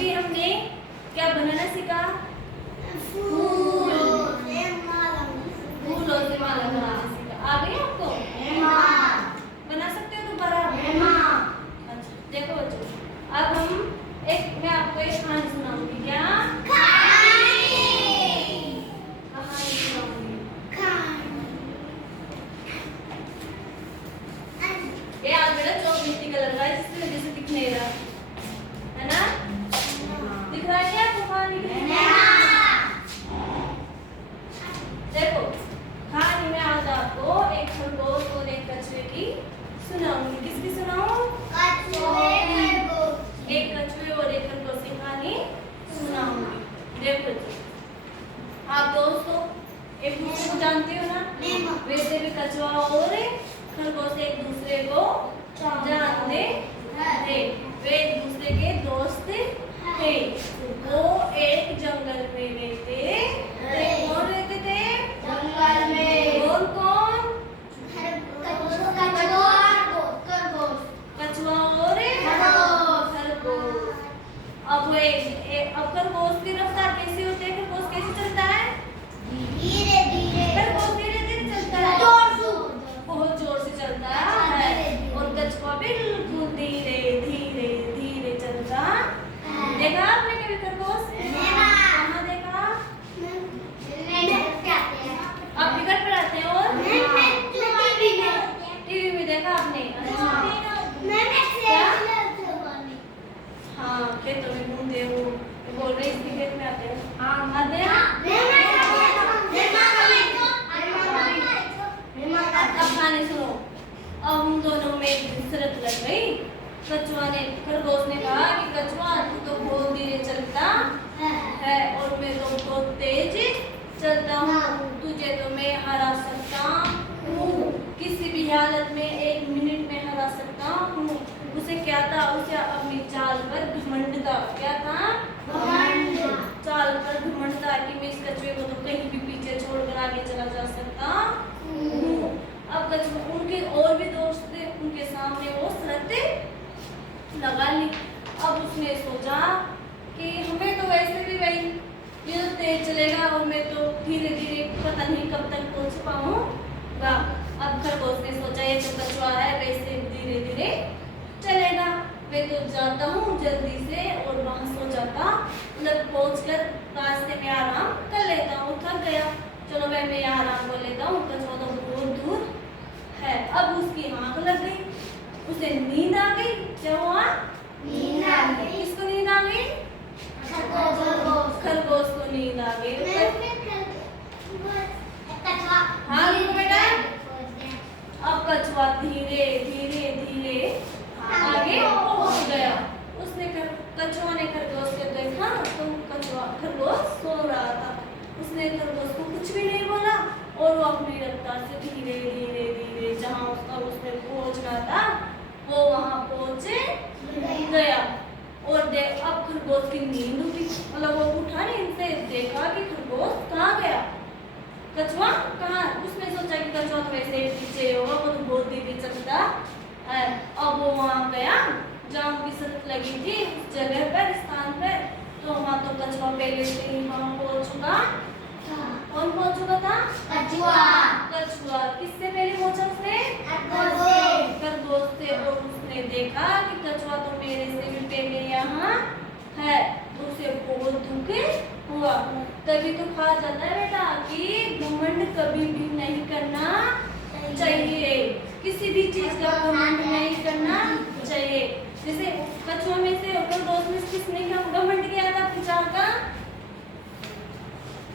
अभी हमने क्या बनाना सीखा? फूलों से माला बनाना सीखा। आ गई आपको? बना सकते हो दोबारा? अच्छा देखो बच्चों, अब मैं आपको एक कहानी सुनाऊंगी। क्या कहानी सुनाऊंगी? ये आज मेरा चौक मिट्टी कलर का है, जिसकी वजह से दिख नहीं रहा है ना। दिख रहा है क्या आपको कहानी? देखो कहानी में आज आपको एक खरगोश और एक कछुए की सुनाऊंगी। किसकी सुनाऊं? एक कछुए और एक खरगोश की कहानी सुनाऊंगी। देखो आप दोस्तों एक दूसरे को जानते हो ना, वैसे भी कछुआ और खरगोश एक दूसरे को जानते हैं। वे एक दूसरे के दोस्त थे। वो एक जंगल में रहते थे। कौन रहते थे जंगल में? कौन कौन? कछुआ और खरगोश। अब खरगोश की रफ्तार कैसी होती है? खरगोश कैसे चलता है? खरगोश धीरे धीरे चलता है, बहुत जोर से चलता है। और कछुआ बिल्कुल धीरे धीरे धीरे चलता। देखा आपने कभी खरगोश? कहाँ देखा? आपके घर पर आते हैं और टीवी में देखा आपने? हाँ खेतों में घूमते हो, बोल रहे इसके खेत में आते हो। आते हैं। अब कहानी सुनो। अब हम दोनों में एक दिन शरत लग गई। खरगोश ने कहा कि कछुआ तू तो बहुत धीरे चलता है और मैं तो बहुत तेज चलता हूँ। तुझे तो मैं हरा सकता हूँ, किसी भी हालत में 1 मिनट में हरा सकता हूँ। उसे क्या था? उसे अपनी चाल पर घमंड था। क्या था? चाल पर घमंड था कि मैं इस कछुए को तो कहीं भी पीछे छोड़कर आगे चला जा सकता हूँ। अब कछुआ उनके और भी दोस्त थे, उनके सामने वो शर्त लगा ली। अब उसने सोचा कि हमें तो वैसे भी भाई ये तो तेज चलेगा और मैं तो धीरे धीरे पता नहीं कब तक पहुंच पाऊंगा। अब खरगोश ने सोचा ये तो कछुआ है, वैसे धीरे धीरे चलेगा, मैं तो जाता हूँ जल्दी से और वहां सो जाता, मतलब पहुंचकर रास्ते में आराम कर लेता हूँ। थक गया, चलो मैं यहाँ आराम कर लेता हूँ, कछुआ तो बहुत दूर है। अब उसकी आंख लग गई, उसे नींद आ गई। क्या हुआ? नींद आ गई। किसको नींद आ गई? खरगोश को नींद आ गई। हाँ बेटा। अब कछुआ धीरे धीरे धीरे आगे पहुंच गया। कछुआ ने खरगोश को देखा तो खरगोश सो रहा था। उसने खरगोश को कुछ भी नहीं बोला और वो अपनी रफ्तार से धीरे धीरे धीरे जहाँ उसने पहुंचना था वो वहां पहुंच गया। और अब खरगोश की नींद उठी, मतलब वो उठा नींद से, देखा कि खरगोश कहाँ गया, कछुआ कहाँ। उसने सोचा कि कछुआ तो वैसे पीछे होगा, वो तो बहुत धीरे चलता है। अब वो वहां गया जहाँ की शर्त लगी थी, उस जगह पर, स्थान पर। तो वहां तो कछुआ पहले से ही वहां पहुंच चुका। कौन पहुंच चुका था? कछुआ। किससे पहले पहुंचा उसने? खरगोश से। और उसने देखा कि कछुआ तो मेरे से भी पहले यहाँ है, उसे बहुत दुख हुआ। तभी तो कहा जाता है बेटा कि घमंड कभी भी नहीं करना चाहिए, किसी भी चीज का घमंड नहीं करना चाहिए। जैसे कछुआ में से खरगोश में किसने घमंड किया था अपनी चाल का?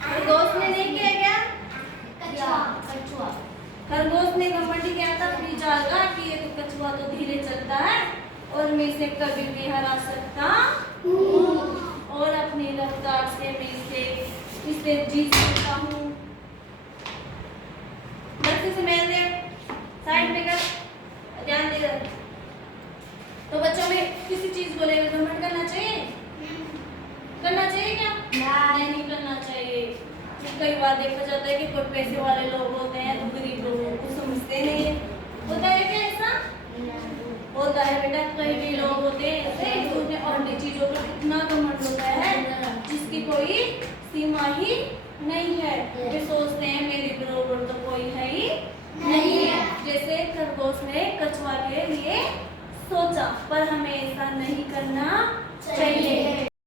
खरगोश ने नहीं किया क्या? कछुआ। खरगोश ने घमंड किया था अपनी चाल का कि ये तो कछुआ तो धीरे चलता है और मैं इसे कभी भी हरा सकता हूँ और अपनी रफ्तार से मैं इसे जीत सकता हूँ। से मेल दे, साइड में कर, ध्यान दे। तो बच्चों में किसी चीज को लेकर घमंड करना चाहिए? करना चाहिए क्या? नहीं करना चाहिए। कई बार देखा जाता है कि कोई पैसे वाले लोग होते हैं तो गरीब लोगों को समझते नहीं है। होता है क्या ऐसा? होता है बेटा। कई भी लोग होते हैं ऐसे, तो उन्हें अन्य चीजों पर इतना घमंड सीमा ही नहीं है। वे सोचते हैं मेरे बरोबर तो कोई है ही नहीं है। जैसे खरगोश ने कछुआ के लिए सोचा, पर हमें ऐसा नहीं करना चाहिए।